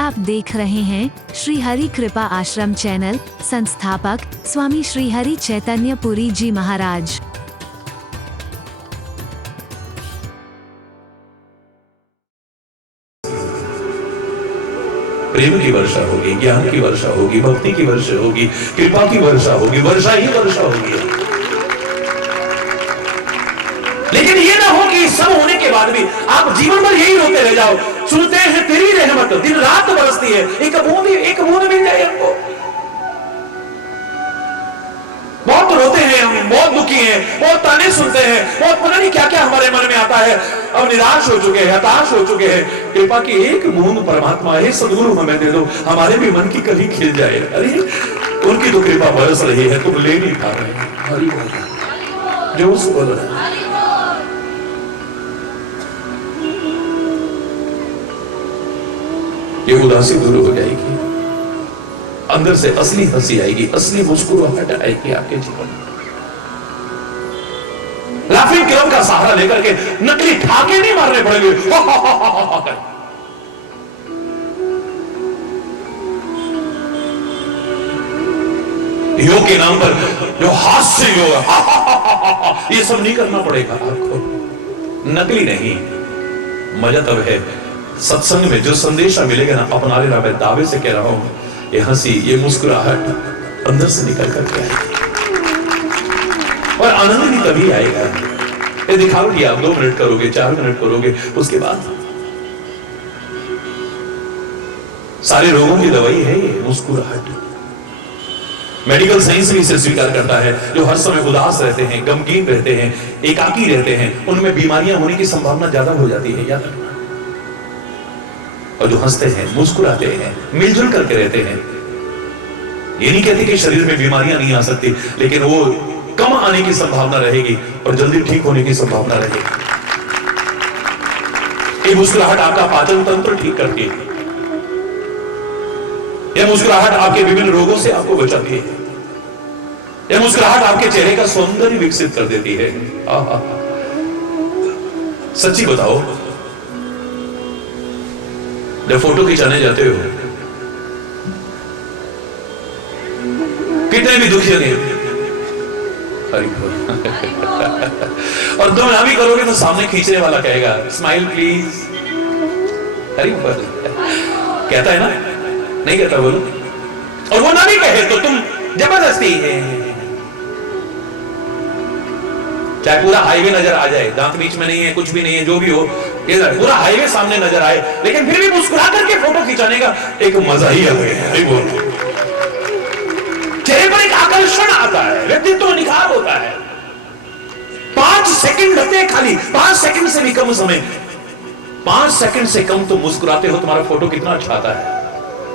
आप देख रहे हैं श्री हरि कृपा आश्रम चैनल। संस्थापक स्वामी श्री हरि चैतन्य पुरी जी महाराज। प्रेम की वर्षा होगी, ज्ञान की वर्षा होगी, भक्ति की वर्षा होगी, कृपा की वर्षा होगी, वर्षा ही वर्षा होगी। लेकिन ये ना हो कि सब होने के बाद भी आप जीवन भर यही रोते रह जाओ। सुनते हैं तेरी रहमत दिन रात बरसती है, एक बूंद मिल जाए हमको। बहुत रोते हैं हम, बहुत दुखी हैं, बहुत ताने सुनते हैं, बहुत पता नहीं क्या क्या हमारे मन में आता है। अब निराश हो चुके हैं, हताश हो चुके हैं। कृपा की एक बूंद परमात्मा है, सदगुरु हमें दे दो, हमारे भी मन की कली खिल जाए। अरे उनकी तो कृपा बरस रही है, तुम ले नहीं पा रहे। हरि बोल, जो बोल रहे हैं। ये उदासी दूर हो जाएगी, अंदर से असली हंसी आएगी, असली मुस्कुराहट आएगी आपके जीवन में। लाफिंग क्लब का सहारा लेकर के नकली ठाके नहीं मारने पड़ेंगे। योग के नाम पर जो हास्य योग, ये सब नहीं करना पड़ेगा आपको। नकली नहीं, मजा तब है सत्संग में जो संदेशा मिलेगा ना, अपना लेना। मैं दावे से कह रहा हूं, ये हंसी, ये मुस्कुराहट अंदर से निकल करके आएगी और आनंद भी तभी आएगा। ये दिखाओ कि आप 2 मिनट करोगे, 4 मिनट करोगे, उसके बाद सारे रोगों की दवाई है ये मुस्कुराहट। मेडिकल साइंस भी इसे स्वीकार करता है। जो हर समय उदास रहते हैं, गमगीन रहते हैं, एकाकी रहते हैं, उनमें बीमारियां होने की संभावना ज्यादा हो जाती है, याद रखना। और जो हंसते हैं, मुस्कुराते हैं, मिलजुल करके रहते हैं, ये नहीं कहते कि शरीर में बीमारियां नहीं आ सकती, लेकिन वो कम आने की संभावना रहेगी और जल्दी ठीक होने की संभावना रहेगी। ये मुस्कुराहट आपका पाचन तंत्र ठीक करती है। यह मुस्कुराहट आपके विभिन्न रोगों से आपको बचाती है। यह मुस्कुराहट आपके चेहरे का सौंदर्य विकसित कर देती है। सच्ची बताओ, जब फोटो खिंचाने जाते हो, कितने भी दुखी नहीं और तुम ना भी करोगे तो सामने खींचने वाला कहेगा स्माइल प्लीज। हरि बोल कहता है ना, नहीं कहता? बोलो। और वो ना भी कहे तो तुम जबरदस्ती चाहे पूरा हाईवे नजर आ जाए, दांत बीच में नहीं है, कुछ भी नहीं है, जो भी हो, पूरा हाईवे सामने नजर आए, लेकिन फिर भी मुस्कुरा करके फोटो खिंचाने का एक मजा ही अलग है। चेहरे पर एक आकर्षण आता है, व्यक्तित्व निखार होता है। 5 सेकंड लगते हैं, खाली 5 सेकंड से भी कम समय, 5 सेकंड से कम तुम मुस्कुराते हो, तुम्हारा फोटो कितना अच्छा आता है।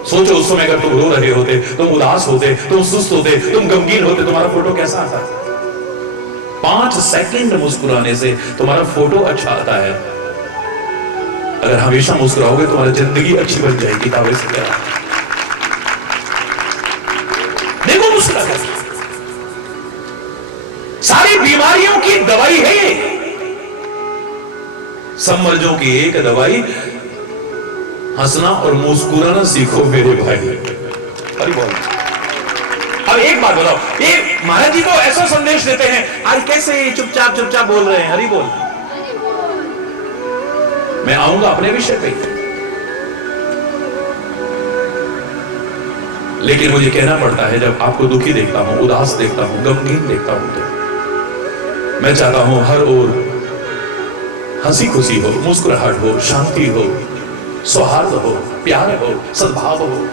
सोचो उस समय अगर तुम रो रहे होते, तुम उदास होते, तुम सुस्त होते, तुम गमगीन होते, तुम्हारा फोटो कैसा आता? 5 सेकंड मुस्कुराने से तुम्हारा फोटो अच्छा आता है। अगर हमेशा मुस्कुराओगे तुम्हारी जिंदगी अच्छी बन जाएगी। दावे से कह रहा हूं, देखो मुस्कुरा कर सारी बीमारियों की दवाई है ये। सब मर्जों की एक दवाई, हंसना और मुस्कुराना सीखो मेरे भाई। हरि बोल। अब एक बात बताओ, ये महाराज जी तो ऐसा संदेश देते हैं, आज कैसे चुपचाप बोल रहे हैं? हरि बोल। मैं आऊंगा अपने विषय पे, लेकिन मुझे कहना पड़ता है जब आपको दुखी देखता हूं, उदास देखता हूं, गमगीन देखता हूं, तो मैं चाहता हूं हर ओर हंसी खुशी हो, मुस्कुराहट हो, शांति हो, सौहार्द हो, प्यार हो, सद्भाव हो।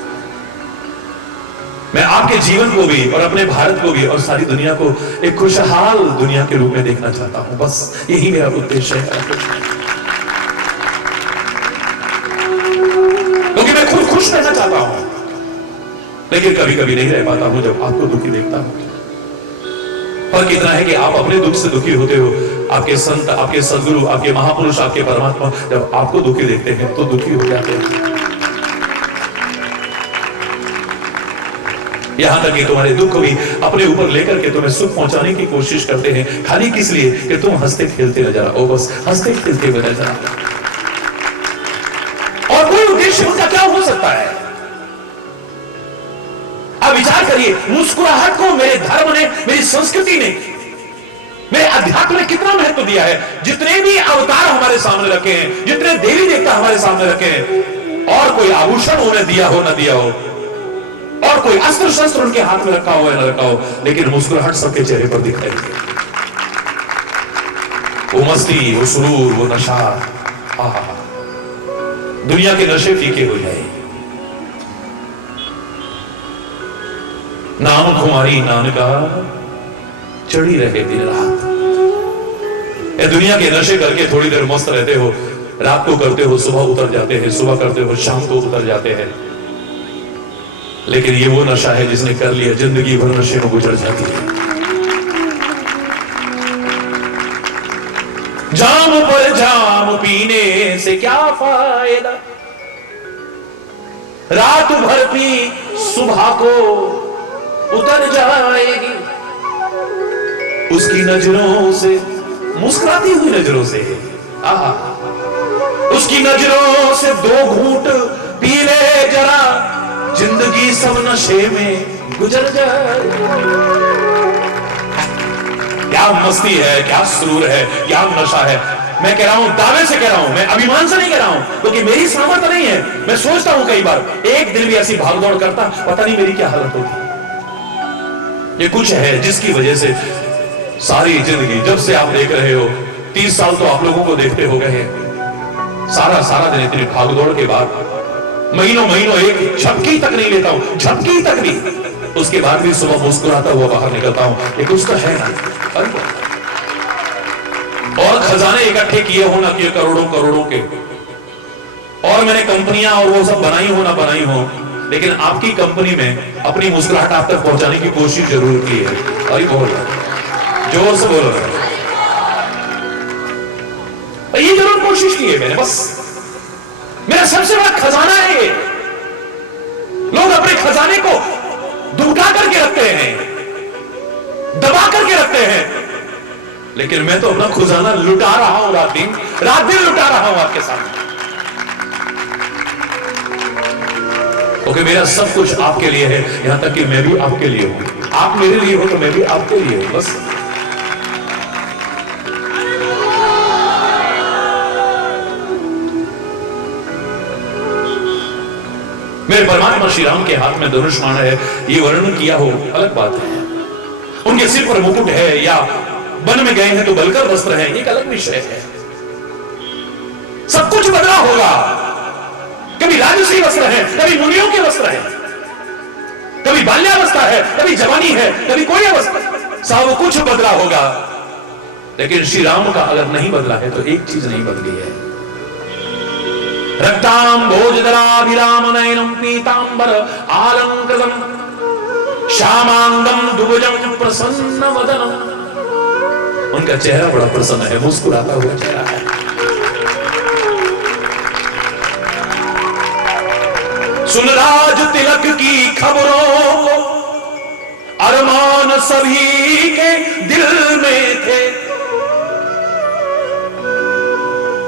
मैं आपके जीवन को भी और अपने भारत को भी और सारी दुनिया को एक खुशहाल दुनिया के रूप में देखना चाहता हूं। बस यही मेरा उद्देश्य है, क्योंकि मैं खुद खुश रहना चाहता हूं, लेकिन कभी कभी नहीं रह पाता हूं जब आपको दुखी देखता हूं। फर्क इतना है कि आप अपने दुख से दुखी होते हो, आपके संत, आपके सदगुरु, आपके महापुरुष, आपके परमात्मा जब आपको दुखी देखते हैं तो दुखी हो जाते हैं। यहां तक कि तुम्हारे दुख भी अपने ऊपर लेकर के तुम्हें सुख पहुंचाने की कोशिश करते हैं, खाली किस लिए कि तुम हंसते खेलते नजर आओ। बस हंसते खेलते हुए नजर आओ, और कोई उद्देश्य उनका क्या हो सकता है? आप विचार करिए, मुस्कुराहट को मेरे धर्म ने, मेरी संस्कृति ने, मेरे अध्यात्म ने कितना महत्व दिया है। जितने भी अवतार हमारे सामने रखे हैं, जितने देवी देवता हमारे सामने रखे हैं, और कोई आभूषण उन्हें दिया हो न दिया हो, और कोई अस्त्र शस्त्र उनके हाथ में रखा हो या न रखा हो, लेकिन मुस्कुराहट सबके चेहरे पर दिखाई दी। वो मस्ती, वो सुरूर, वो नशा, दुनिया के नशे फीके हो जाए। नाम कुमारी नानका चढ़ी रहे दिन रात। ये दुनिया के नशे करके थोड़ी देर मस्त रहते हो, रात को करते हो सुबह उतर जाते हैं, सुबह करते हो शाम को उतर जाते हैं। लेकिन ये वो नशा है जिसने कर लिया, जिंदगी भर नशे में गुजर जाती है। जाम पर जाम पीने से क्या फायदा, रात भर पी सुबह को उतर जाएगी। उसकी नजरों से, मुस्कुराती हुई नजरों से, उसकी नजरों से 2 घूंट पी ले जरा, जिंदगी सब नशे में गुजर जाए। क्या मस्ती है, क्या सुरूर है, क्या नशा है। मैं कह रहा हूं, दावे से कह रहा हूं, मैं अभिमान से नहीं कह रहा हूं, क्योंकि मेरी सामर्थ्य नहीं है। मैं सोचता हूं कई बार, एक दिन भी ऐसी भागदौड़ करता, पता नहीं मेरी क्या हालत होती। ये कुछ है जिसकी वजह से सारी जिंदगी, जब से आप देख रहे हो, 30 साल तो आप लोगों को देखते हो गए हैं, सारा दिन इतनी भागदौड़ के बाद महीनों एक झपकी तक नहीं लेता हूं, झपकी तक भी। उसके बाद भी सुबह मुस्कुराता हुआ बाहर निकलता हूं। ये कुछ तो है ना। और खजाने इकट्ठे किए हो ना किए, करोड़ों के, और मैंने कंपनियां और वो सब बनाई हो ना बनाई हो, लेकिन आपकी कंपनी में अपनी मुस्कुराहट आप तक पहुंचाने की कोशिश जरूर की है। अरे बोल, जोर से बोलो, ये जरूर कोशिश की है मैंने। बस मेरा सबसे बड़ा खजाना है ये। लोग अपने खजाने को दुबका करके रखते हैं, दबा करके रखते हैं, लेकिन मैं तो अपना खजाना लुटा रहा हूं, रात दिन लुटा रहा हूं आपके सामने। क्योंकि मेरा सब कुछ आपके लिए है, यहां तक कि मैं भी आपके लिए हूं। आप मेरे लिए हो तो मैं भी आपके लिए हूं। बस मेरे परमात्मा श्री राम के हाथ में धनुष्मान है, ये वर्णन किया हो अलग बात है। उनके सिर पर मुकुट है, या वन में गए हैं तो बलकर वस्त्र है, एक अलग विषय है। सब कुछ बदला होगा। कभी राजसी वस्त्र है, कभी मुनियों के वस्त्र है, कभी बाल्यावस्था है, कभी जवानी है, कभी कोई अवस्था, सब कुछ बदला होगा। लेकिन श्री राम का अगर नहीं बदला है तो एक चीज नहीं बदली है। रक्तांभोजधराभिराम नयनम पीतांबर आलंकृतम श्यामांगम दुभुजम प्रसन्न वदनम। उनका चेहरा बड़ा प्रसन्न है, मुस्कुराता हुआ चेहरा है। सुन राज तिलक की खबरों को, अरमान सभी के दिल में थे।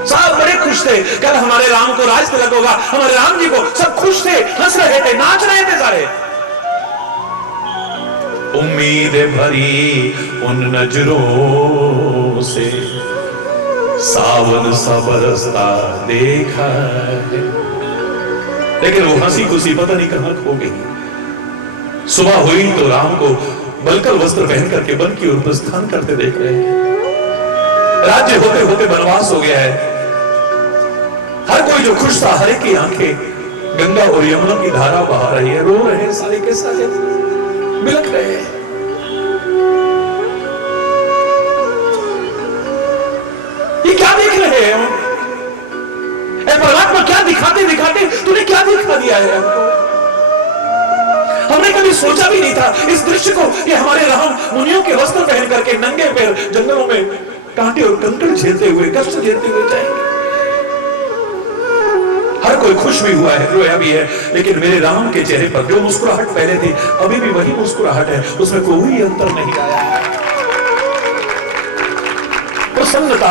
सब बड़े खुश थे, कल हमारे राम को राज तिलक होगा, हमारे राम जी को। सब खुश थे, हंस रहे थे, नाच रहे थे सारे। उम्मीद भरी उन नजरों से सावन सा बरसता देखा है, लेकिन वो हंसी खुशी पता नहीं कहां खो गई। सुबह हुई तो राम को बलकर वस्त्र पहन करके वन की ओर प्रस्थान करते देख रहे हैं। राज्य होते होते वनवास हो गया है। हर कोई जो खुश था, हर एक की आंखें गंगा और यमुना की धारा बहा रही है, रो रहे हैं सारे के सारे, बिलख रहे हैं। ये क्या देख रहे हैं? परमात्मा क्या दिखाते दिखाते तूने क्या दिखा दिया है हमको? हमने कभी सोचा भी नहीं था इस दृश्य को। ये हमारे राम मुनियों के वस्त्र पहन करके नंगे पैर जंगलों में कांटे और कंकड़ झेलते हुए, कष्ट झेलते हुए जाएंगे। हर कोई खुश भी हुआ है, रोया भी है, लेकिन मेरे राम के चेहरे पर जो मुस्कुराहट पहले थी, अभी भी वही मुस्कुराहट है, उसमें कोई अंतर नहीं आया है। प्रसन्नता,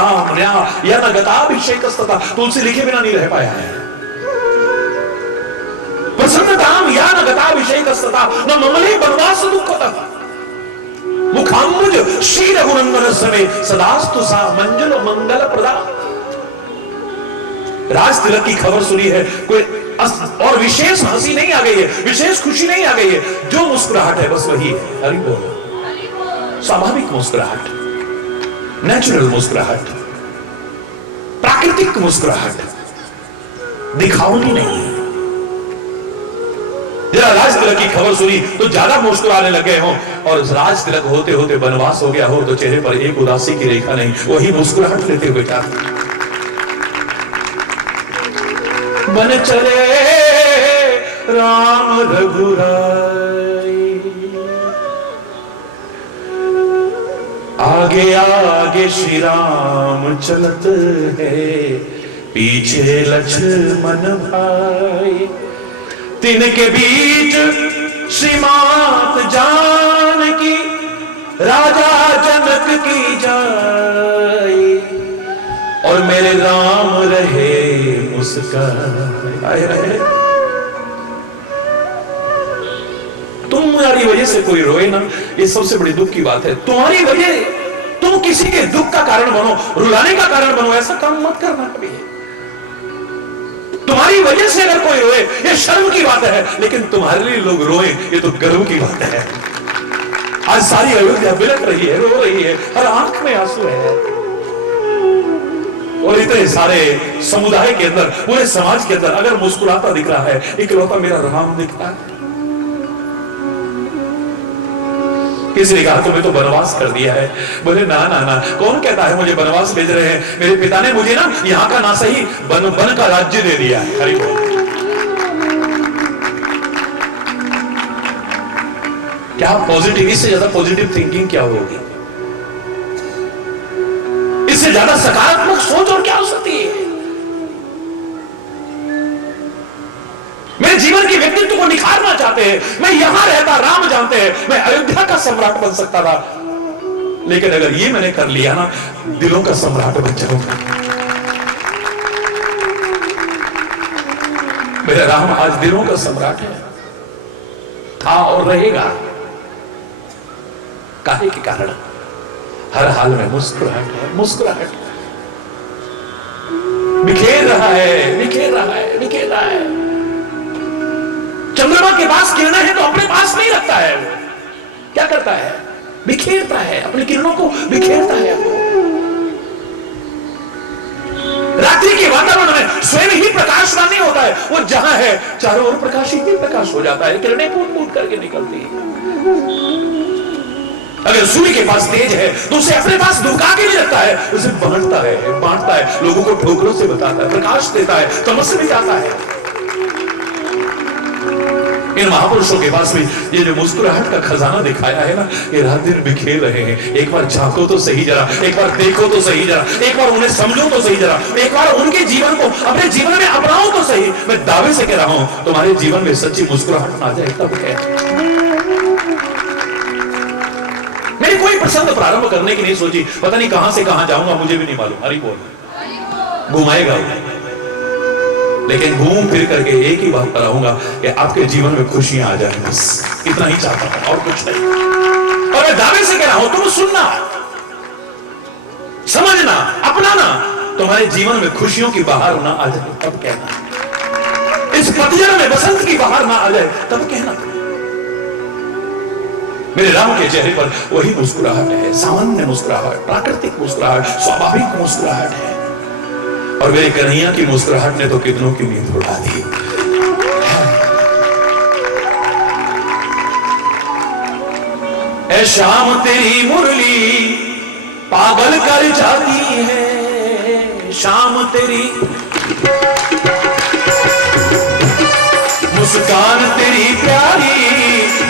तुलसी लिखे बिना नहीं रह पाया है। विषयकस्तथा न ममले बनवास दुःखतः मुखाम्बुज श्री रघुनंदन समेत सदास्तु सा मंजल मंगल प्रदा। राज तिलक की खबर सुनी है, कोई और विशेष हंसी नहीं आ गई है, विशेष खुशी नहीं आ गई है, जो मुस्कुराहट है बस वही है। हरि बोल। स्वाभाविक मुस्कुराहट, नेचुरल मुस्कुराहट, प्राकृतिक मुस्कुराहट, दिखावनी नहीं है। जरा राज तिलक की खबर सुनी तो ज्यादा मुस्कुराने लगे हो, और राज तिलक होते होते वनवास हो गया हो तो चेहरे पर एक उदासी की रेखा नहीं, वही मुस्कुराहट लेते हुए बेटा बन चले राम रघुराई, आगे आगे श्री राम चलत है, पीछे लक्ष्मण भाई, तिनके बीच श्रीमात जानकी, राजा जनक की जाई, और मेरे राम रहे मुस्कान। तुम्हारी वजह से कोई रोए ना, ये सबसे बड़ी दुख की बात है। तुम्हारी वजह तुम किसी के दुख का कारण बनो, रुलाने का कारण बनो, ऐसा काम मत करना कभी। तुम्हारी वजह से अगर कोई रोए ये शर्म की बात है, लेकिन तुम्हारे लिए लोग रोए ये तो गर्व की बात है। आज सारी अयोध्या बिलख रही है, रो रही है, हर आंख में आंसू है, और इतने सारे समुदाय के अंदर, पूरे समाज के अंदर अगर मुस्कुराता दिख रहा है, इकलौता मेरा राम दिख रहा है। किसी ने कहा तुम्हें तो वनवास कर दिया है। बोले ना ना ना, कौन कहता है मुझे वनवास भेज रहे हैं, मेरे पिता ने मुझे ना यहाँ का ना सही वन का राज्य दे दिया है। हरि बोल। क्या पॉजिटिव, इससे ज्यादा पॉजिटिव थिंकिंग क्या होगी, इससे ज्यादा सकारात्मक सोच और क्या हो सकती है। मेरे जीवन के व्यक्तित्व को निखारना चाहते हैं, मैं यहां रहता, राम जानते हैं मैं अयोध्या का सम्राट बन सकता था, लेकिन अगर ये मैंने कर लिया ना, दिलों का सम्राट बन जाऊंगा। मेरा राम आज दिलों का सम्राट है, था और रहेगा। काहे के कारण? हर हाल में मुस्कुराहट है, मुस्कुराहट बिखेर रहा है, बिखेर रहा है, बिखेर रहा है। चंद्रमा के पास किरणें हैं तो अपने पास नहीं रखता है, क्या करता है? बिखेरता है, अपनी किरणों को बिखेरता है। रात्रि के वातावरण में स्वयं ही प्रकाशवान नहीं होता है, वो जहां है चारों ओर प्रकाश ही प्रकाश हो जाता है, किरणें फूट फूट करके निकलती है। अगर सूर्य के पास तेज है तो उसे अपने पास धुका के नहीं रखता है, उसे बांटता है, लोगों को ठोकरों से बताता है, प्रकाश देता है, तमस से मिटाता है। इन महापुरुषों के पास भी ये जो मुस्कुराहट का खजाना दिखाया है ना, ये रात दिन बिखेर रहे हैं। एक बार झांको तो सही जरा, एक बार देखो तो सही जरा, एक बार उन्हें समझो तो सही जरा, एक बार उनके जीवन को अपने जीवन में अपनाओ तो सही। मैं दावे से कह रहा हूं, तुम्हारे जीवन में सच्ची मुस्कुराहट आ जाए तब है। मैंने कोई प्रसंग प्रारंभ करने की नहीं सोची, पता नहीं कहां से कहां जाऊंगा मुझे भी नहीं मालूम। हरि बोल। घुमाएगा, लेकिन घूम फिर करके एक ही बात पर आऊंगा कि आपके जीवन में खुशियां आ जाए, बस इतना ही चाहता हूं और कुछ नहीं। और मैं दावे से कह रहा हूं, तुम सुनना, समझना, अपनाना, तुम्हारे जीवन में खुशियों की बहार ना आ जाए तब कहना, इस पतझड़ में बसंत की बहार ना आ जाए तब कहना। मेरे राम के चेहरे पर वही मुस्कुराहट है, सामान्य मुस्कुराहट, प्राकृतिक मुस्कुराहट, स्वाभाविक मुस्कुराहट है। और मेरे कन्हैया की मुस्कुराहट ने तो कितनों की नींद उड़ा दी। ऐ शाम तेरी मुरली पागल कर जाती है, शाम तेरी मुस्कान तेरी प्यारी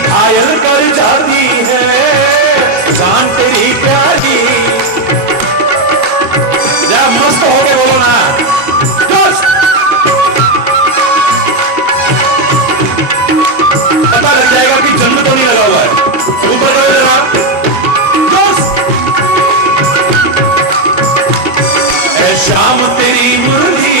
घायल कर जाती है, जान तेरी प्यारी। जरा मस्त हो के बोलो ना, पता लग जाएगा कि जन्म तो नहीं लगा हुआ है। ऊपर करो जरा, ऐ शाम तेरी मुरली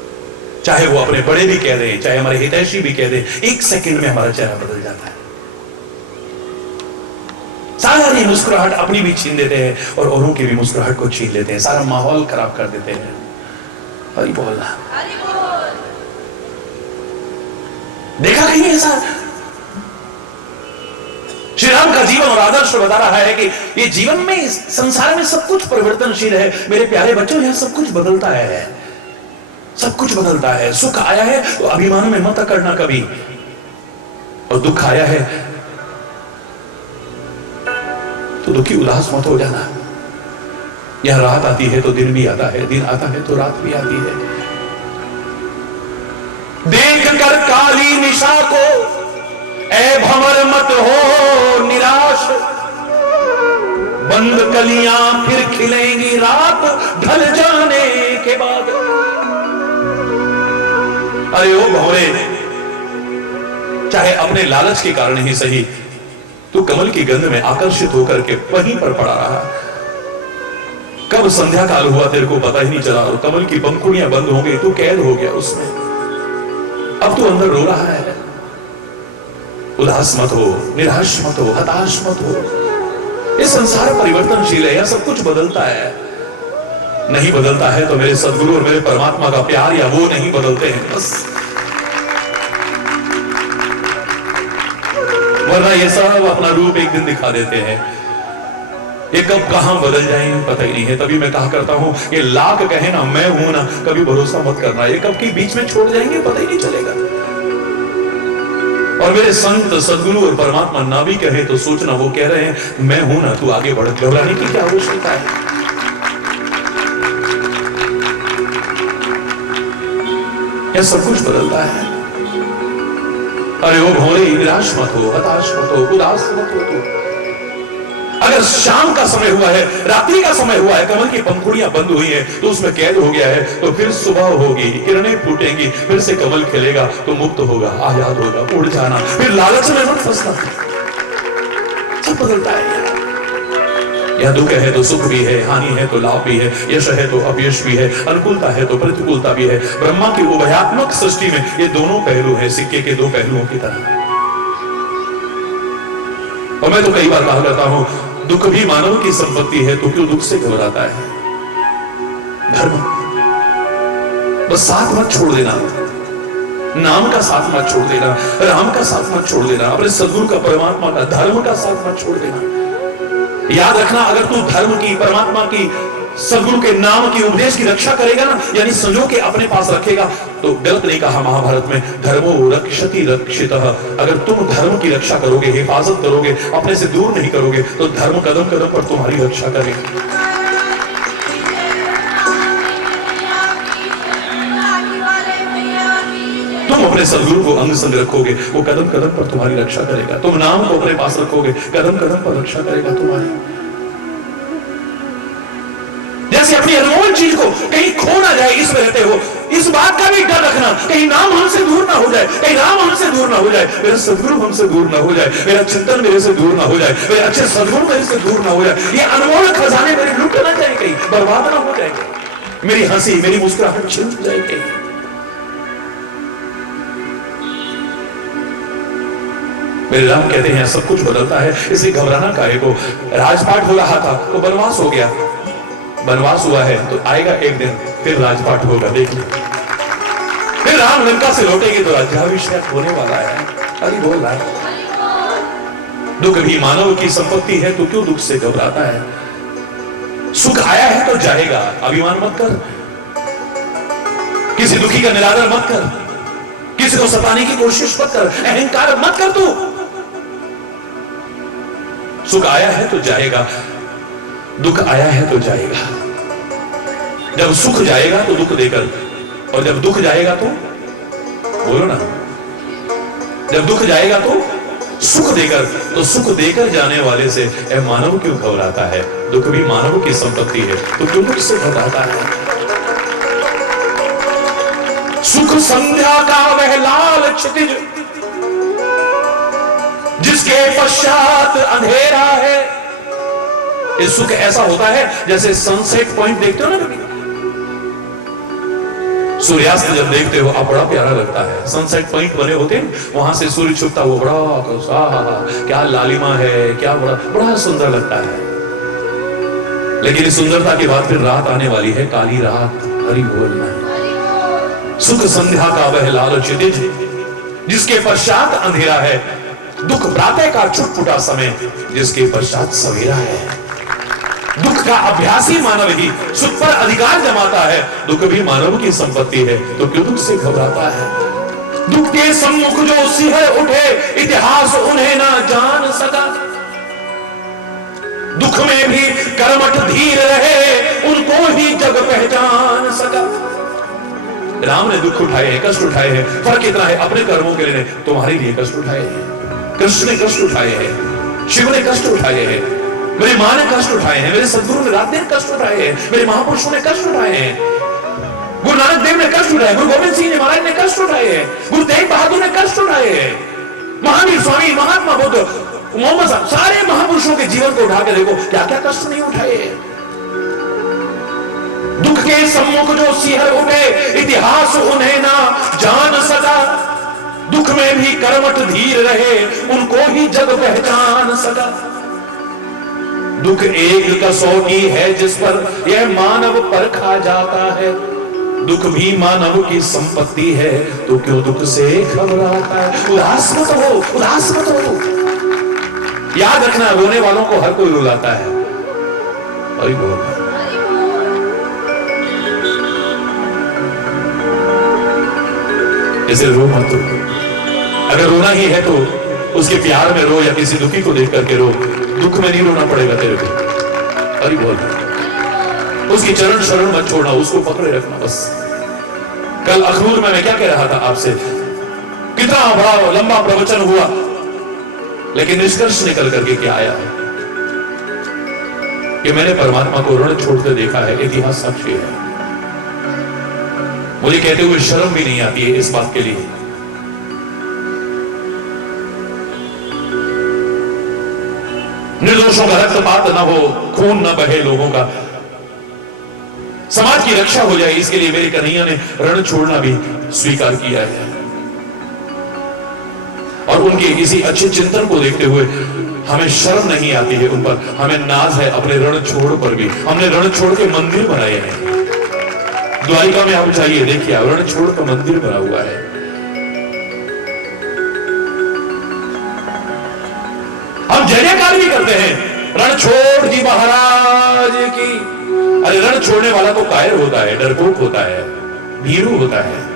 चाहे वो अपने बड़े भी कह दें, चाहे हमारे हितैषी भी कह दें, एक सेकंड में हमारा चेहरा बदल जाता है। सारी मुस्कुराहट अपनी भी छीन देते हैं और औरों की भी मुस्कुराहट को छीन लेते हैं, सारा माहौल खराब कर देते हैं। हरि बोल। देखा कहीं ऐसा? श्री राम का जीवन और आदर्श बता रहा है कि ये जीवन में, इस संसार में सब कुछ परिवर्तनशील है मेरे प्यारे बच्चों। यहां सब कुछ बदलता है, सब कुछ बदलता है। सुख आया है तो अभिमान में मत करना कभी, और दुख आया है तो दुखी उदास मत हो जाना। यह रात आती है तो दिन भी आता है, दिन आता है तो रात भी आती है। देख कर काली निशा को ऐ भंवर मत हो निराश, बंद कलियां फिर खिलेंगी रात ढल जाने के बाद। अरे ओ भंवरे, चाहे अपने लालच के कारण ही सही, तू कमल की गंध में आकर्षित होकर के वहीं पर पड़ा रहा। कब संध्या काल हुआ तेरे को पता ही नहीं चला, और कमल की पंखुड़ियां बंद हो गई, तू कैद हो गया उसमें। अब तू अंदर रो रहा है। उदास मत हो, निराश मत हो, हताश मत हो। ये संसार परिवर्तनशील है, यह सब कुछ बदलता है। नहीं बदलता है तो मेरे सद्गुरु और मेरे परमात्मा का प्यार या वो नहीं बदलते हैं बस, वरना ये सब अपना रूप एक दिन दिखा देते हैं। ये कब कहां बदल जाएंगे पता ही नहीं है। तभी मैं कहा करता हूं, ये लाख कहे ना मैं हूं ना, कभी भरोसा मत करना। ये कब के बीच में छोड़ जाएंगे पता ही नहीं चलेगा। और मेरे संत सद्गुरु और परमात्मा ना भी कहे तो सोचना वो कह रहे हैं मैं हूं ना, तू आगे बढ़। घबराने की क्या आवश्यकता है? यह सब कुछ बदलता है। अरे ओ भोले, निराश मत हो, हताश मत हो, उदास मत हो। तो अगर शाम का समय हुआ है, रात्रि का समय हुआ है, कमल की पंखुड़ियां बंद हुई हैं, तो उसमें कैद हो गया है, तो फिर सुबह होगी, किरणें फूटेंगी, फिर से कमल खिलेगा, तो मुक्त होगा, आजाद होगा, उड़ जाना। फिर लालच में मत फंसना। सब बदलता है। यह दुख है तो सुख भी है, हानि है तो लाभ भी है, यश है तो अपयश भी है, अनुकूलता है तो प्रतिकूलता भी है। ब्रह्मा की उभयात्मक सृष्टि में ये दोनों पहलू हैं, सिक्के के दो पहलुओं की तरह। और मैं तो कई बार कहा करता हूं, दुख भी मानव की संपत्ति है, तो क्यों दुख से घबराता है? धर्म बस साथ मत छोड़ देना, नाम का साथ मत छोड़ देना, राम का साथ मत छोड़ देना, अपने सद्गुरु का, परमात्मा का, धर्म का साथ मत छोड़ देना। याद रखना, अगर तू धर्म की, परमात्मा की, सद्गुरु के नाम की, उपदेश की रक्षा करेगा ना, यानी संजो के अपने पास रखेगा, तो गलत नहीं कहा महाभारत में, धर्मो रक्षति रक्षितः। अगर तुम धर्म की रक्षा करोगे, हिफाजत करोगे, अपने से दूर नहीं करोगे, तो धर्म कदम कदम पर तुम्हारी रक्षा करेगा। तुम अपने सद्गुरु को अंग संग रखोगे, वो कदम कदम पर तुम्हारी रक्षा करेगा। तुम नाम को अपने पास रखोगे, कदम कदम पर रक्षा करेगा तुम्हारी। जैसे अपनी अनमोल चीज को कहीं खो ना जाए, इसमें रहते हो, इस बात का भी डर रखना, कहीं नाम हमसे दूर ना हो जाए, कहीं राम हमसे दूर ना हो जाए, मेरा सद्गुरु हमसे दूर ना हो जाए, मेरा चिंतन मेरे से दूर ना हो जाए, मेरे अच्छे सद्गुरु मेरे से दूर ना हो जाए, ये अनमोल खजाने मेरे लुट ना जाए, कहीं बर्बाद ना हो जाए, मेरी हंसी, मेरी मुस्कुराहट छिन जाए कहीं। मेरे राम कहते हैं सब कुछ बदलता है, इसलिए घबराना काहे को। राजपाट हो रहा था तो वनवास हो गया, वनवास हुआ है तो आएगा एक दिन फिर राजपाट होगा, देखिए। फिर राम लंका से लौटेंगे तो राज्याभिषेक होने वाला है। अरे बोल रहा है, दुख भी मानव की संपत्ति है, तो क्यों दुख से घबराता है? सुख आया है तो जाएगा, अभिमान मत कर, किसी दुखी का निरादर मत कर, किसी को सताने की कोशिश मत कर, अहंकार मत कर। तू सुख आया है तो जाएगा, दुख आया है तो जाएगा। जब सुख जाएगा तो दुख देकर, और जब दुख जाएगा तो, बोलो ना, जब दुख जाएगा तो सुख देकर। तो सुख देकर जाने वाले से मानव क्यों घबराता है? दुख भी मानव की संपत्ति है, तो क्यों दुख से घबराता है? सुख संध्या का वह लाल क्षितिज जिसके पश्चात अंधेरा है। ये सुख ऐसा होता है जैसे सनसेट पॉइंट देखते हो ना कभी, सूर्यास्त जब देखते हो आप बड़ा प्यारा लगता है। सनसेट पॉइंट बने होते हैं, वहां से सूर्य छुपता वो बड़ा क्या लालिमा है, क्या बड़ा बड़ा सुंदर लगता है। लेकिन इस सुंदरता के बाद फिर रात आने वाली है, काली रात। हरि बोल ना। सुख संध्या का वह लाल क्षितिज, जिसके पश्चात अंधेरा है। दुख प्रातः का छुटपुटा समय, जिसके पश्चात सवेरा है। दुख का अभ्यासी मानव ही सुख पर अधिकार जमाता है। दुख भी मानव की संपत्ति है, तो क्यों दुख से घबराता है। दुख के सम्मुख जो सिहर उठे, इतिहास उन्हें ना जान सका। दुख में भी कर्मठ धीर रहे, उनको ही जग पहचान सका। राम ने दुख उठाए हैं, कष्ट उठाए हैं, फर्क इतना है अपने कर्मों के लिए तुम्हारे लिए कष्ट उठाए हैं। कृष्ण ने कष्ट उठाए हैं, शिव ने कष्ट उठाए हैं, मेरी मां ने कष्ट उठाए हैं, मेरे सदगुरु ने रात दिन कष्ट उठाए हैं, मेरे महापुरुषों ने कष्ट उठाए हैं। गुरु नानक देव ने कष्ट उठाए, गुरु गोविंद सिंह जी महाराज ने कष्ट उठाए हैं, गुरु तेग बहादुर ने कष्ट उठाए हैं, महावीर स्वामी, महात्मा बुद्ध, मोहम्मद साहब, सारे महापुरुषों के जीवन को उठा के देखो, क्या क्या कष्ट नहीं उठाए हैं। दुख के सम्मुख जो सिहर उठे, इतिहास उन्हें ना जान सका। दुख में भी कर्मठ धीर रहे, उनको ही जग पहचान सका। दुख एक कसौटी है जिस पर यह मानव परखा जाता है। दुख भी मानव की संपत्ति है, तो क्यों दुख से घबराता है। उदास मत हो, उदास मत हो। याद रखना, रोने वालों को हर कोई रुलाता है। हरि बोल। इसे रो मत। अगर रोना ही है तो उसके प्यार में रो, या किसी दुखी को देख करके रो। दुख में नहीं रोना पड़ेगा तेरे को। अरे बोल। उसकी चरण शरण मत छोड़ना, उसको पकड़े रखना बस। कल अखनूर में मैं क्या कह रहा था आपसे, कितना बड़ा लंबा प्रवचन हुआ, लेकिन निष्कर्ष निकल करके क्या आया है कि मैंने परमात्मा को ऋण छोड़ते देखा है। इतिहास साक्षी है। मुझे कहते हुए शर्म भी नहीं आती है इस बात के लिए। निर्दोषों का रक्तपात न हो, खून न बहे लोगों का, समाज की रक्षा हो जाए, इसके लिए मेरे कन्हैया ने रण छोड़ना भी स्वीकार किया है। और उनके इसी अच्छे चिंतन को देखते हुए हमें शर्म नहीं आती है उन पर, हमें नाज है अपने रण छोड़ पर भी। हमने रण छोड़ के मंदिर बनाए हैं। द्वारिका में आप जाइए, देखिए रण छोड़ का मंदिर बना हुआ है। हम जय जयकार भी करते हैं, रणछोड़ जी महाराज की। अरे रण छोड़ने वाला तो कायर होता है, डरपोक होता है, भीरू होता है।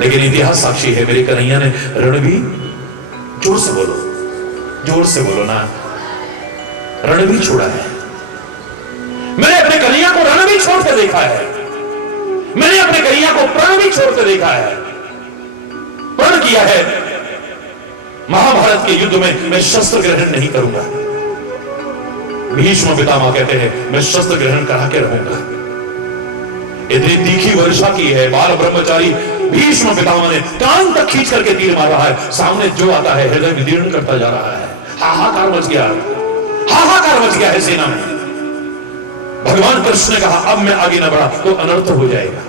लेकिन इतिहास साक्षी है, मेरे कन्हैया ने रण भी, जोर से बोलो, जोर से बोलो ना, रण भी छोड़ा है। मैंने अपने कन्हैया को रण भी छोड़ के देखा है। मैंने अपने कन्हैया को प्रण भी छोड़ के देखा है। प्रण किया है, महाभारत के युद्ध में मैं शस्त्र ग्रहण नहीं करूंगा। भीष्म पितामह कहते हैं मैं शस्त्र ग्रहण करा के रहूंगा। इतनी तीखी वर्षा की है, बाल ब्रह्मचारी भीष्म पितामह ने कान तक खींच करके तीर मार रहा है। सामने जो आता है हृदय विदीर्ण करता जा रहा है। हाहाकार मच गया, हाहाकार मच गया है सेना में। भगवान कृष्ण ने कहा अब मैं आगे न बढ़ा तो अनर्थ हो जाएगा।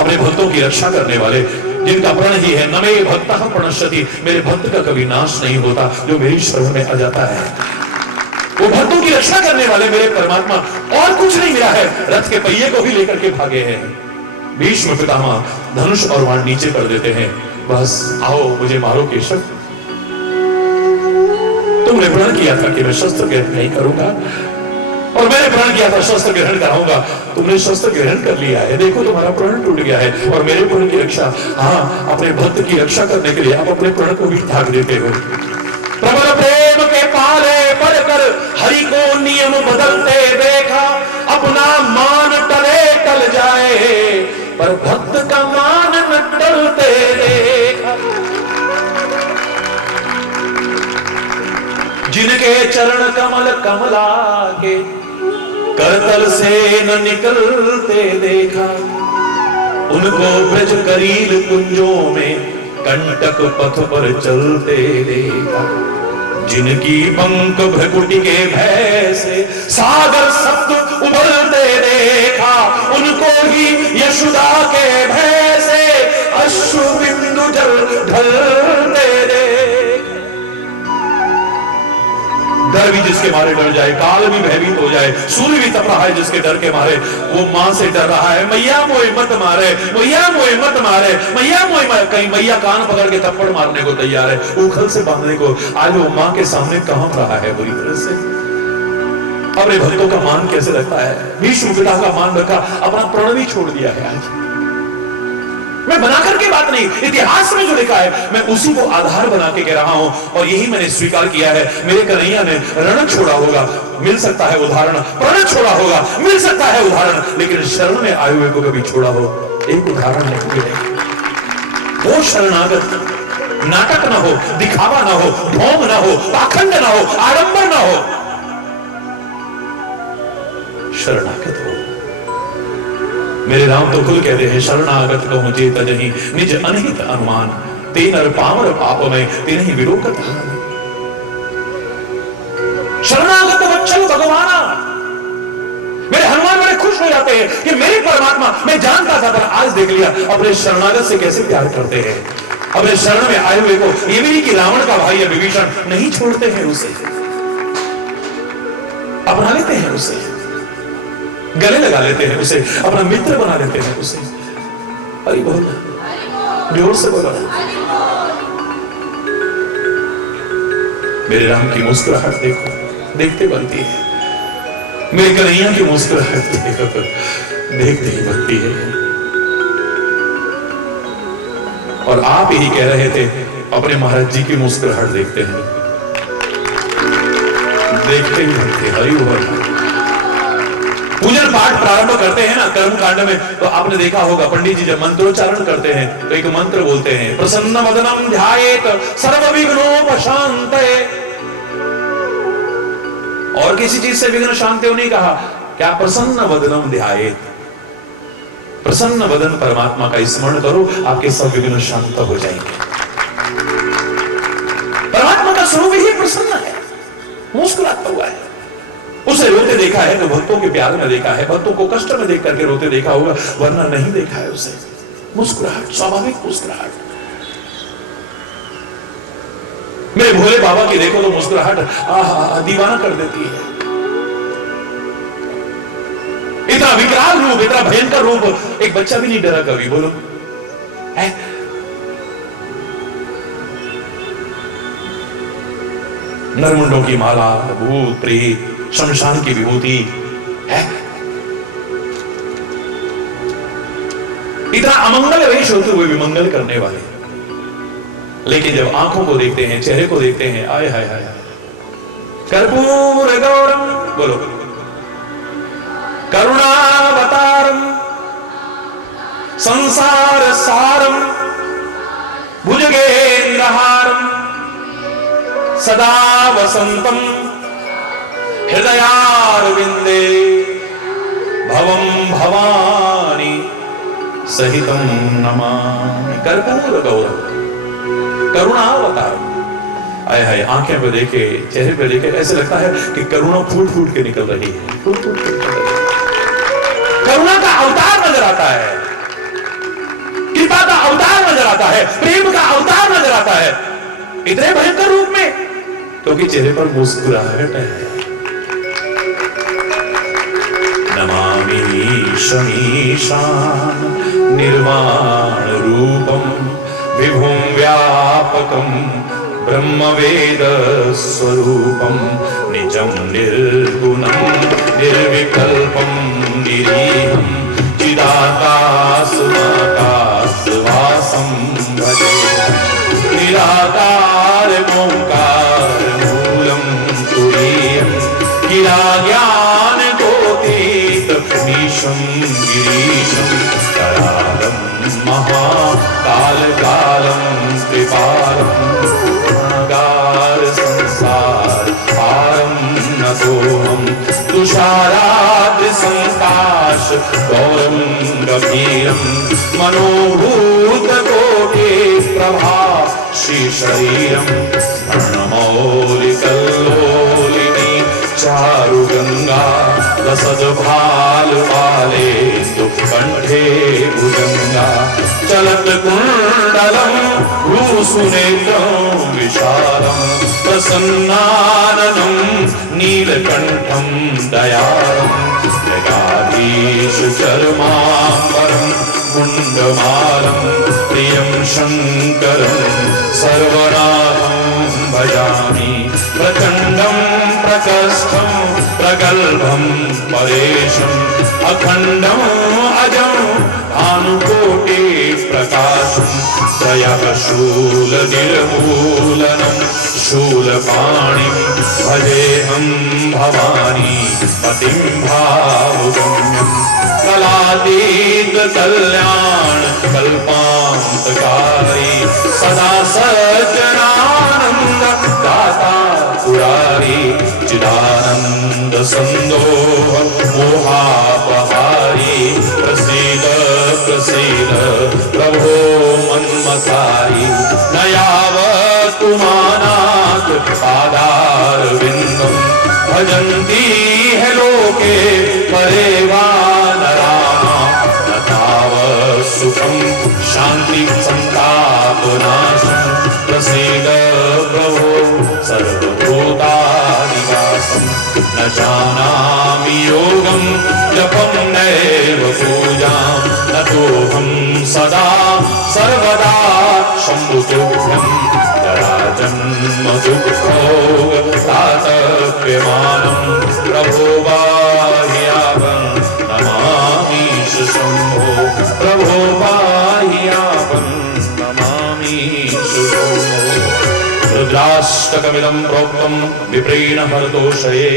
अपने भक्तों की रक्षा करने वाले, जिनका प्रण ही है नमे भक्तः प्रणश्यति, मेरे भक्त का कभी नाश नहीं होता जो मेरी शरण में आ जाता है। वो भक्तों की रक्षा करने वाले मेरे परमात्मा, और कुछ नहीं मिला है, रथ के पहिए को भी लेकर के भागे हैं। भीष्म पितामह धनुष और बाण नीचे कर देते हैं, बस आओ मुझे मारो केशव। तुमने प्रण किया था कि मैं शस्त्र ग्रहण नहीं करूंगा, और मैंने प्रण किया था शस्त्र ग्रहण कराऊंगा। तुमने शस्त्र ग्रहण कर लिया है, देखो तुम्हारा प्रण टूट गया है। और मेरे प्रण की रक्षा, हाँ अपने भक्त की रक्षा करने के लिए आप अपने प्रण को भी त्याग देते हो। प्रबल प्रेम के पाले पड़कर हरि को नियम बदलते देखा, अपना मान टले टल जाए पर भक्त का मान न टलते देखा। जिनके चरण कमल कमला के करतल से न निकलते देखा, उनको ब्रज करील कुंजों में कंटक पथ पर चलते देखा। जिनकी पंख भ्रकुटी के भय से सागर सप्त उबलते देखा उनको ही यशोदा के भय से अश्रु बिंदु जल ढलते देख। डर भी जिसके मारे डर जाए, काल भी भयभीत हो जाए, सूर्य भी तप रहा है जिसके डर के मारे, वो मां से डर रहा है, मैया मोए मत मारे, मैया मोए मत मारे, मैया मोए मत। कहीं मैया कान पकड़ के थप्पड़ मारने को तैयार है, उखल से बांधने को। आज वो मां के सामने कांप रहा है बुरी तरह से। अपने भक्तों का मान कैसे रखता है, भीष्म पिता का मान रखा, अपना प्रण भी छोड़ दिया है। आज मैं बनाकर के बात नहीं, इतिहास में जो लिखा है मैं उसी को आधार बना के कह रहा हूं, और यही मैंने स्वीकार किया है। मेरे कन्हैया ने रण छोड़ा होगा, मिल सकता है उदाहरण, प्रण छोड़ा होगा, मिल सकता है उदाहरण, लेकिन शरण में आए हुए को कभी छोड़ा हो, एक उदाहरण नहीं। वो शरणागत नाटक ना हो, दिखावा ना हो, ढोंग ना हो, पाखंड ना हो, आडंबर ना हो, शरणागत हो। मेरे राम तो खुद कहते हैं, शरणागत को मुझे तजहि निज अनहित अनुमान, ते नर पामर पाप में ते नहीं विरोकत। शरणागत वत्सल भगवाना। मेरे हनुमान बड़े खुश हो जाते हैं कि मेरे परमात्मा, मैं जानता था पर आज देख लिया अपने शरणागत से कैसे प्यार करते हैं। अपने शरण में आए हुए को, ये भी नहीं कि रावण का भाई है विभीषण, नहीं छोड़ते हैं उसे, अपना लेते हैं उसे, गले लगा लेते हैं उसे, अपना मित्र बना लेते हैं उसे। हरि बोल, जोर से बोलो। मेरे राम की मुस्कुराहट देखो, देखते बनती है। मेरे कन्हैया की मुस्कुराहट देखो, देखते ही बनती है। और आप यही कह रहे थे, अपने महाराज जी की मुस्कुराहट देखते हैं, देखते ही बनते। हरि बोल। पूजन पाठ प्रारंभ करते हैं ना कर्म कांड में, तो आपने देखा होगा पंडित जी जब मंत्रोच्चारण करते हैं तो एक मंत्र बोलते हैं, प्रसन्न वदनम ध्यायेत सर्व विघ्नोपशान्तये। और किसी चीज से विघ्न शांति नहीं कहा, क्या प्रसन्न वदनम ध्यायेत। प्रसन्न वदन परमात्मा का स्मरण करो, आपके सब विघ्न शांत हो जाएंगे। परमात्मा का स्वरूप ही प्रसन्न है, मुस्कुराता हुआ है। उसे रोते देखा है तो भक्तों के प्यार में देखा है, भक्तों को कष्ट में देख करके रोते देखा होगा, वरना नहीं देखा है उसे। मुस्कुराहट, स्वाभाविक मुस्कुराहट। मेरे भोले बाबा की देखो तो मुस्कुराहट दीवाना कर देती है। इतना विकराल रूप, इतना भयंकर रूप, एक बच्चा भी नहीं डरा कभी, बोलो है? नरमुंडों की माला, भूत प्रेत, शमशान की विभूति है, इतना अमंगल वेश होते हुए भी मंगल करने वाले। लेकिन जब आंखों को देखते हैं, चेहरे को देखते हैं, आय हाय हाय, कर्पूर गौरम, बोलो करुणावतारम संसार सारम भुजगेन्द्रहारम सदा वसंतम हृदयारविंदे भवम भवानी सहितम नमामि। कर्पूर गौरम, करुणावतार। आय हाय, आंखें पे देखे, चेहरे पे देखे, ऐसे लगता है कि करुणा फूट फूट के निकल रही है, फूट फूट के निकल रही है। करुणा का अवतार नजर आता है, कृपा का अवतार नजर आता है, प्रेम का अवतार नजर आता है, इतने भयंकर रूप में, क्योंकि चेहरे पर मुस्कुराहट है। नमामि शमीशान निर्वाण रूपम विभुं व्यापकं ब्रह्मवेद स्वरूपं निजं निर्गुणं निर्विकल्पं निरीहं चिदाकाशमाकाशवासं भजे। निराकार ओंकार मूलं तुरीयं गिरा ज्ञान गोतीत मीशं गिरीशं करालं महाकाल कालं कृपालं नागार संसार पारं नतोऽहं तुषाराद् संकाश गौरं गभीरं मनोभूत कोटि प्रभा श्री शरीरं स्वर्णमौलिकल्लोलिनी चारु गंगा लसद भाल वाले तो कंठे भुजंगा चलत कुंडलम भूसुनेत्रम विशालम प्रसन्नाननम नीलकंठम दयालम जगाधीश चरमांबरम कुंडमालम प्रियं शंकरं सर्वनाथं भजामि प्रचंडं प्रकस्थं प्रगल्भं परेशं अखंडं अजं भानुकोटि प्रकाशं त्रयशूलनिर्मूलनं शूलपाणिं भजेऽहं भवानी पतिं भावगम्यं कलातीत कल्याण कल्पांतकारी सदा सज्जनानंद दाता पुरारी चिदानंद संदोह मोहापहारी प्रसीद प्रसीद प्रभो मन्मथारी नयावतुमानाथ पादार विंदम भजन्ति है लोके परेवा सुखम शांति संतापनाशं प्रसीद प्रभो सर्वभूतादिवासं न जानामि योगं जपं नैव पूजां नतोऽहं सदा सर्वदा शम्भुतुभ्यं जराजन्म दुःखोगतातप्यमानं प्रभो बाह्यावं नमामीश शम्भो प्रभो बाह्यावं नमामीश शम्भो रुद्राष्टकमिदं प्रोक्तं विप्रेण हरतोषये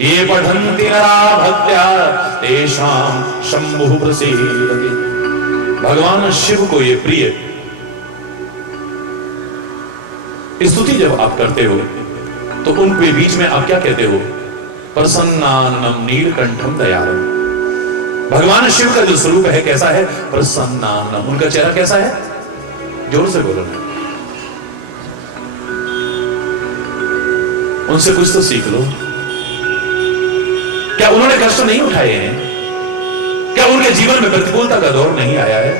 ये पठन्ति नरा भक्त्या तेषां शम्भुः प्रसीदति। भगवान शिव को ये प्रिय स्तुति जब आप करते हो तो उनके बीच में आप क्या कहते हो? प्रसन्नाननम नीलकंठम दयालम। भगवान शिव का जो स्वरूप है कैसा है? प्रसन्नाननम। उनका चेहरा कैसा है? जोर से बोलो ना, उनसे कुछ तो सीख लो। क्या उन्होंने कष्ट नहीं उठाए हैं? क्या उनके जीवन में प्रतिकूलता का दौर नहीं आया है?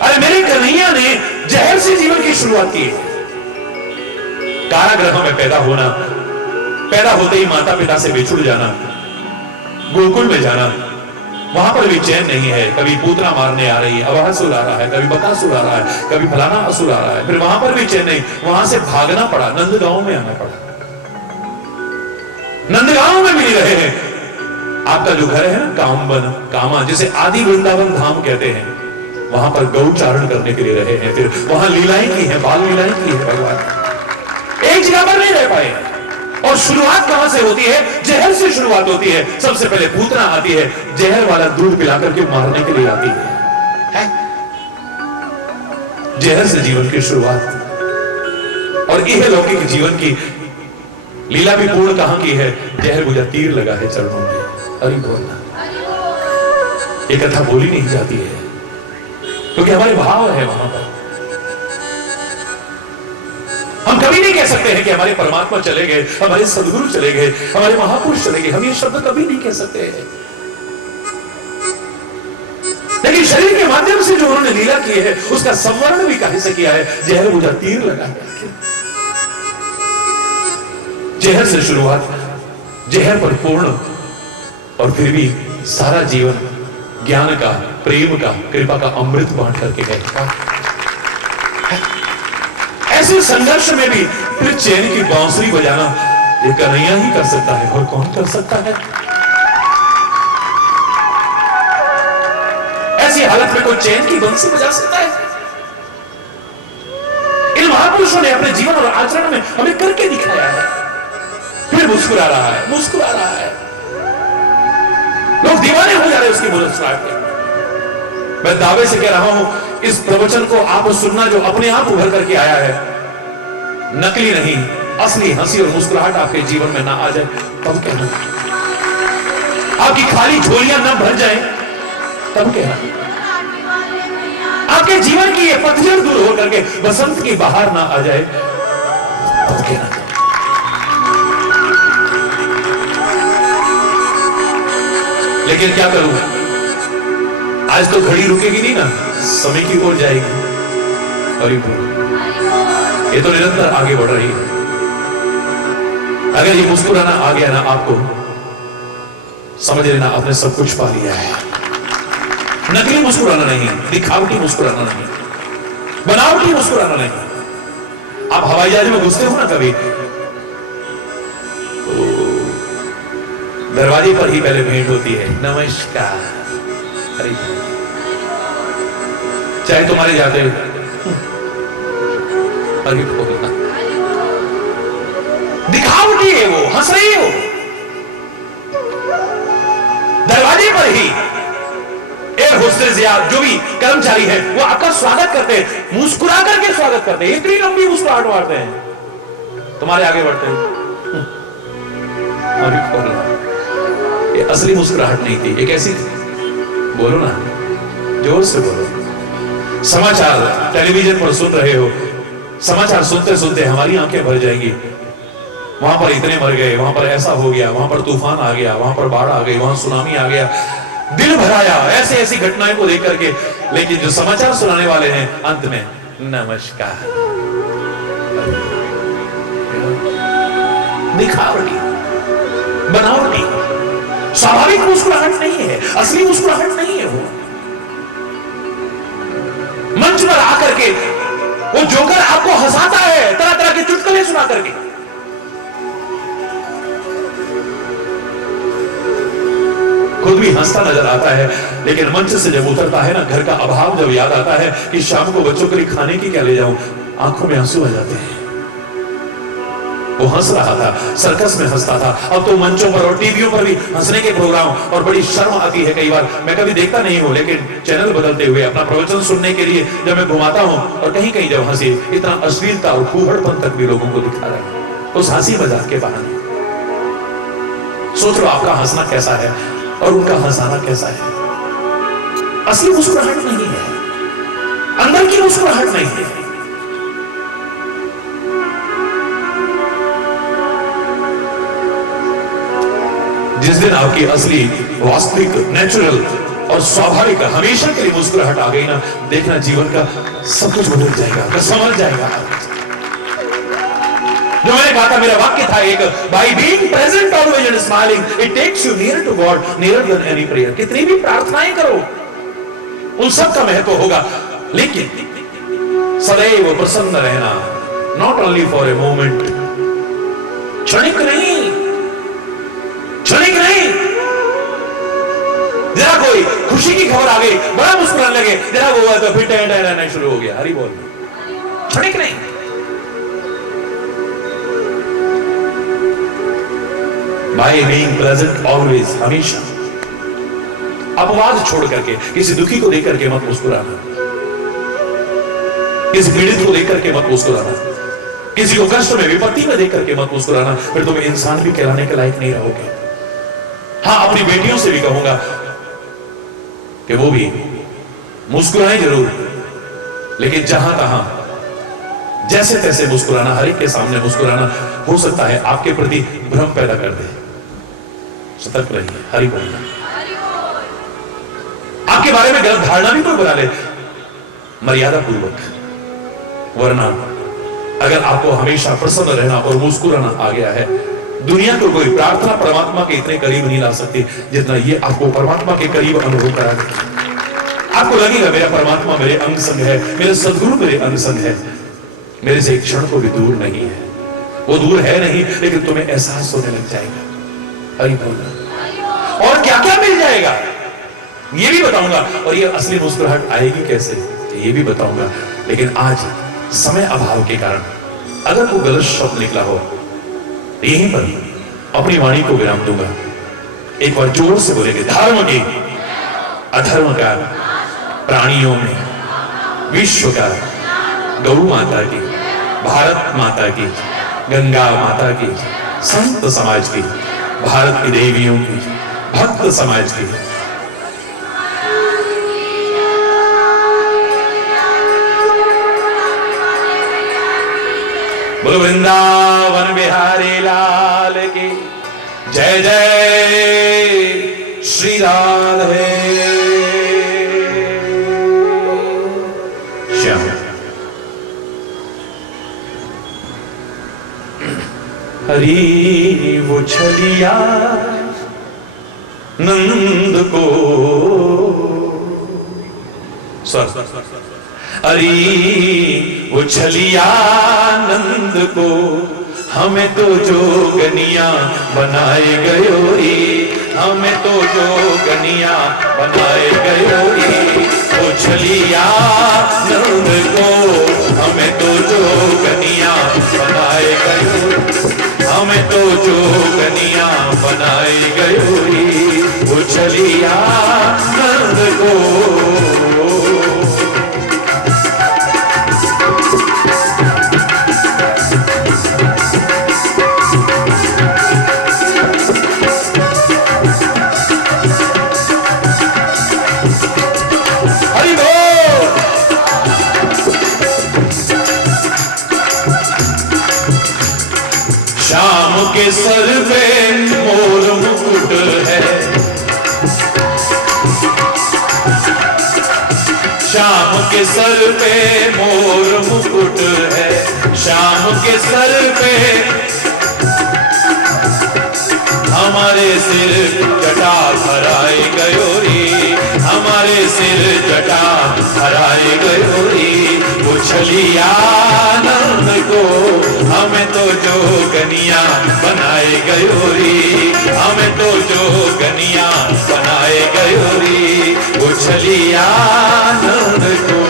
अरे मेरे कन्हैया ने जहर से जीवन की शुरुआत की। कारागृह में पैदा होना, पैदा होते ही माता पिता से बिछुड़ जाना, गोकुल में जाना, वहां पर भी चैन नहीं है। कभी पूतना मारने आ रही है, अब असुर आ रहा है, कभी बकासुर आ रहा है, कभी फलाना असुर आ रहा है, फिर वहां पर भी चैन नहीं, वहां से भागना पड़ा, नंदगांव में आना पड़ा। नंदगांव में मिल रहे हैं। आपका जो घर है ना कामबन, कामा, जिसे आदि वृंदावन धाम कहते हैं, वहां पर गौचारण करने के लिए रहे हैं। फिर वहां लीलाएं की है, बाल लीलाएं की है भगवान। एक जगह पर नहीं रह पाए। और शुरुआत कहां से होती है? जहर से शुरुआत होती है। सबसे पहले पूतना आती है, जहर वाला दूध पिलाकर के मारने के लिए आती है? जहर से जीवन की शुरुआत। और यह लौकिक जीवन की लीला भी पूर्ण कहां की है? जहर बुझा तीर लगा है चरणों में। अरे बोलना, ये कथा बोली नहीं जाती है क्योंकि हमारे भाव है वहां पर। हम कभी नहीं कह सकते हैं कि हमारे परमात्मा चले गए, हमारे सदगुरु चले गए, हमारे महापुरुष चले गए। हम ये शब्द कभी नहीं कह सकते हैं। लेकिन शरीर के माध्यम से जो उन्होंने लीला की है उसका संवरण भी कहीं से किया है। जहर बुझा तीर लगा है। जहर से शुरुआत, जहर पर पूर्ण, और फिर भी सारा जीवन ज्ञान का, प्रेम का, कृपा का अमृत बांट करके गए। ऐसे संघर्ष में भी फिर चैन की बांसुरी बजाना ये कन्हैया ही कर सकता है, और कौन कर सकता है? ऐसी हालत में कोई चैन की बंसी बजा सकता है? इन महापुरुषों ने अपने जीवन और आचरण में हमें करके दिखाया है। फिर मुस्कुरा रहा है, मुस्कुरा रहा है। लोग दीवाने हो जा रहे हैं उसकी मुस्कुराहट के। मैं दावे से कह रहा हूं, इस प्रवचन को आप सुनना जो अपने आप उभर करके आया है, नकली नहीं, असली हंसी और मुस्कुराहट आपके जीवन में ना आ जाए तब कहना। आपकी खाली झोलियां न भर जाए तब कहना। आपके जीवन की ये पतझड़ दूर हो करके बसंत की बहार ना आ जाए तब कहना। लेकिन क्या करूं, आज तो घड़ी रुकेगी नहीं ना, समय की ओर जाएगी। हरि बोल। ये तो निरंतर आगे बढ़ रही है। अगर ये मुस्कुराना आ गया ना आपको, समझ लेना आपने सब कुछ पा लिया है। नकली मुस्कुराना नहीं, दिखावटी मुस्कुराना नहीं, बनावटी मुस्कुराना नहीं। आप हवाई जहाज में घुसते हो ना कभी, दरवाजे पर ही पहले भेंट होती है, नमस्कार। अरे चाहे तुम्हारे जाते हो, अरे दिखावटी है वो, हंस रही हो दरवाजे पर ही। एयर होस्टेस या जो भी कर्मचारी है वो आपका स्वागत करते हैं, मुस्कुरा करके स्वागत करते हैं, इतनी लंबी मुस्कुराहट मारते हैं, तुम्हारे आगे बढ़ते हैं। ये असली मुस्कुराहट नहीं थी, ये कैसी थी? बोलो ना, जोर से बोलो। समाचार टेलीविजन पर सुन रहे हो, समाचार सुनते सुनते हमारी आंखें भर जाएंगी। वहां पर इतने मर गए, वहां पर ऐसा हो गया, वहां पर तूफान आ गया, वहां पर बाढ़ आ गई, वहां सुनामी आ गया, दिल भराया ऐसे ऐसी घटनाएं को देख करके। लेकिन जो समाचार सुनाने वाले हैं अंत में नमस्कार, दिखावटी, बनावटी, स्वाभाविक मुस्कुराहट नहीं है, असली मुस्कुराहट नहीं है वो। मंच पर आकर के वो जोकर आपको हंसाता है, तरह तरह के चुटकुले सुना करके। खुद भी हंसता नजर आता है, लेकिन मंच से जब उतरता है ना, घर का अभाव जब याद आता है कि शाम को बच्चों के लिए खाने की क्या ले जाऊं, आंखों में आंसू आ जाते हैं। वो हंस रहा था, सर्कस में हंसता था, अब तो मंचों पर और टीवियों पर भी हंसने के प्रोग्राम, और बड़ी शर्म आती है कई बार। मैं कभी देखता नहीं हूं, लेकिन चैनल बदलते हुए अपना प्रवचन सुनने के लिए जब मैं घुमाता हूं, और कहीं कहीं जब हंसी, इतना अश्लीलता और फूहड़पन तक भी लोगों को दिखा रहा है उस हंसी मजाक के बहाने। सोच लो आपका हंसना कैसा है और उनका हंसाना कैसा है। असली मुस्कुराहट नहीं है, अंदर की मुस्कुराहट नहीं है। जिस दिन आपकी असली, वास्तविक, नेचुरल और स्वाभाविक हमेशा के लिए मुस्कुराहट आ गई ना, देखना जीवन का सब कुछ बदल जाएगा, समझ जाएगा। जो मैंने कहा था, मेरा वाक्य था एक, by being present always and smiling it takes you near to God, near than any prayer. कितनी भी प्रार्थनाएं करो, उन सब का महत्व होगा, लेकिन सदैव प्रसन्न रहना, not only for a moment, क्षणिक नहीं, क्षणिक नहीं। जरा कोई खुशी की खबर आ गई, बड़ा मुस्कुराने लगे, जरा वो हुआ तो फिर टहलना शुरू हो गया। हरि बोल। क्षणिक नहीं। बाय बीइंग प्रेजेंट ऑलवेज, हमेशा। अपवाद छोड़ करके, किसी दुखी को देख करके मत मुस्कुराना, किसी पीड़ित को देख करके मत मुस्कुराना, किसी को कष्ट में, विपत्ति में देख करके मत मुस्कुराना, फिर तुम इंसान भी कहलाने के लायक नहीं रहोगे। हाँ, अपनी बेटियों से भी कहूंगा कि वो भी मुस्कुराएं जरूर, लेकिन जहां तहां जैसे तैसे मुस्कुराना, हर एक के सामने मुस्कुराना हो सकता है आपके प्रति भ्रम पैदा कर दे। सतर्क रहिए। हरि बोल। आपके बारे में गलत धारणा भी कोई बना ले, मर्यादा पूर्वक, वरना अगर आपको हमेशा प्रसन्न रहना और मुस्कुराना आ गया है, दुनिया को कोई प्रार्थना परमात्मा के इतने करीब नहीं ला सकती जितना ये आपको परमात्मा के करीब अनुभव करा देती। आपको लगेगा मेरा परमात्मा मेरे अंग संग है, मेरे सदगुरु मेरे अंग संग है, मेरे से एक क्षण को भी दूर नहीं है। वो दूर है नहीं, लेकिन तुम्हें एहसास होने लग जाएगा। हरि बोल। और क्या क्या मिल जाएगा ये भी बताऊंगा, और ये असली मुस्कुराहट आएगी कैसे ये भी बताऊंगा। लेकिन आज समय अभाव के कारण अगर कोई गलत शब्द निकला हो, यहीं पर अपनी वाणी को विराम दूंगा। एक बार जोर से बोलेंगे, धर्म की, अधर्म का, प्राणियों में, विश्व का, गौ माता की, भारत माता की, गंगा माता की, संत समाज की, भारत की देवियों की, भक्त समाज की। बोलो वृंदावन बिहारी लाल की जय जय। श्री लाल है श्याम। हरी वो छलिया नंद को, हरी वो छलिया नंद को, हमें तो जोगनिया बनाए गयोरी, हमें तो जोगनिया बनाए गयोरी। वो छलिया नंद को, हमें तो जोगनिया बनाए गयोरी, हमें तो जोगनिया बनाए गयोरी। वो छलिया नंद को। शाम के सर पे मोर मुकुट है, शाम के सर पे मोर मुकुट है, शाम के सर पे हमारे सिर जटा फहराए गयोरी, हमारे सिर जटा फहराए गयोरी। वो छलिया नंद को, हमें तो जोगनिया बनाए गयोरी, हमें तो जोगनिया बनाए गयोरी। वो छलिया नंद को।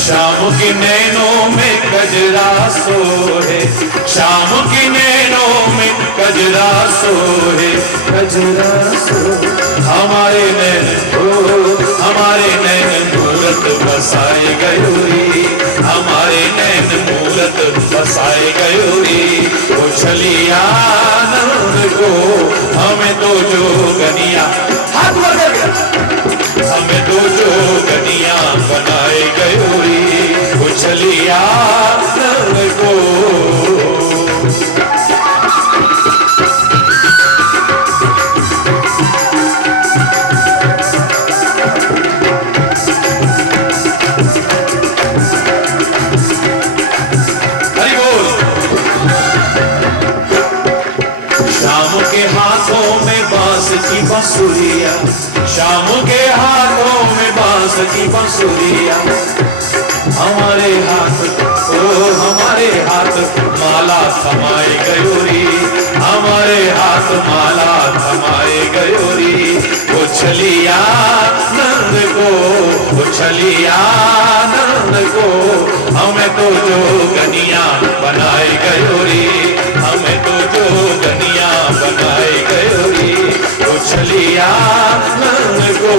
शाम की नैनों में कजरा सोहे, शाम की नैनों में कजरा सोहे, कजरा सो हमारे नैन हो, हमारे नैन मूरत बसाए गयोरी, हमारे नैन मूरत बसाए गयोरी। वो छलिया नंद को, हमें तो जोगनिया, हाथ बढ़ गया, हमें तो जोगनिया बनाए गयोरी। वो छलिया नंद को। हरि बोल। शाम के हाथों में बांस की बांसुरिया, शाम के हाथों में बांस की बांसुरिया, हमारे हाथ ओ हमारे हाथ माला थमाए गयोरी, हमारे हाथ माला थमाए गयोरी। वो छलिया नंद को, वो छलिया नंद को, हमें तो जोगनिया बनाए गयोरी, हमें तो जोगनिया बनाए गयोरी। वो छलिया नंद को।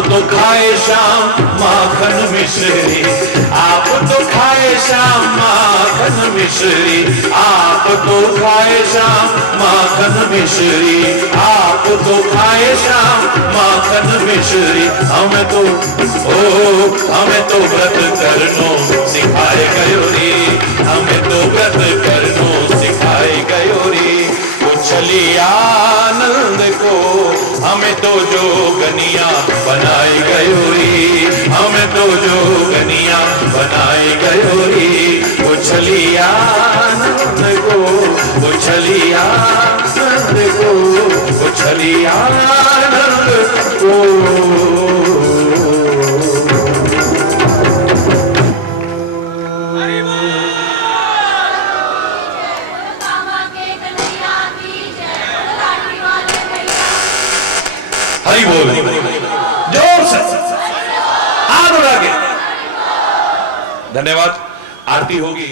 तो खाए शाम माखन मिश्री, आप तो खाए शाम माखन मिश्री, आप तो खाए शाम माखन मिश्री, आप तो खाए शाम माखन मिश्री। हमें तो ओ हमें तो व्रत करनो सिखाए गयोरी, हमें तो व्रत करनो सिखाए गयोरी। वो छलिया नंद को, हमें तो जोगनिया बनाए गयोरी, हमें तो जोगनिया बनाए गयोरी। वो छलिया नंद को, वो छलिया नंद को, वो छलिया नंद को। हरि बोल। जोर से हाथ उठा के धन्यवाद। आरती होगी।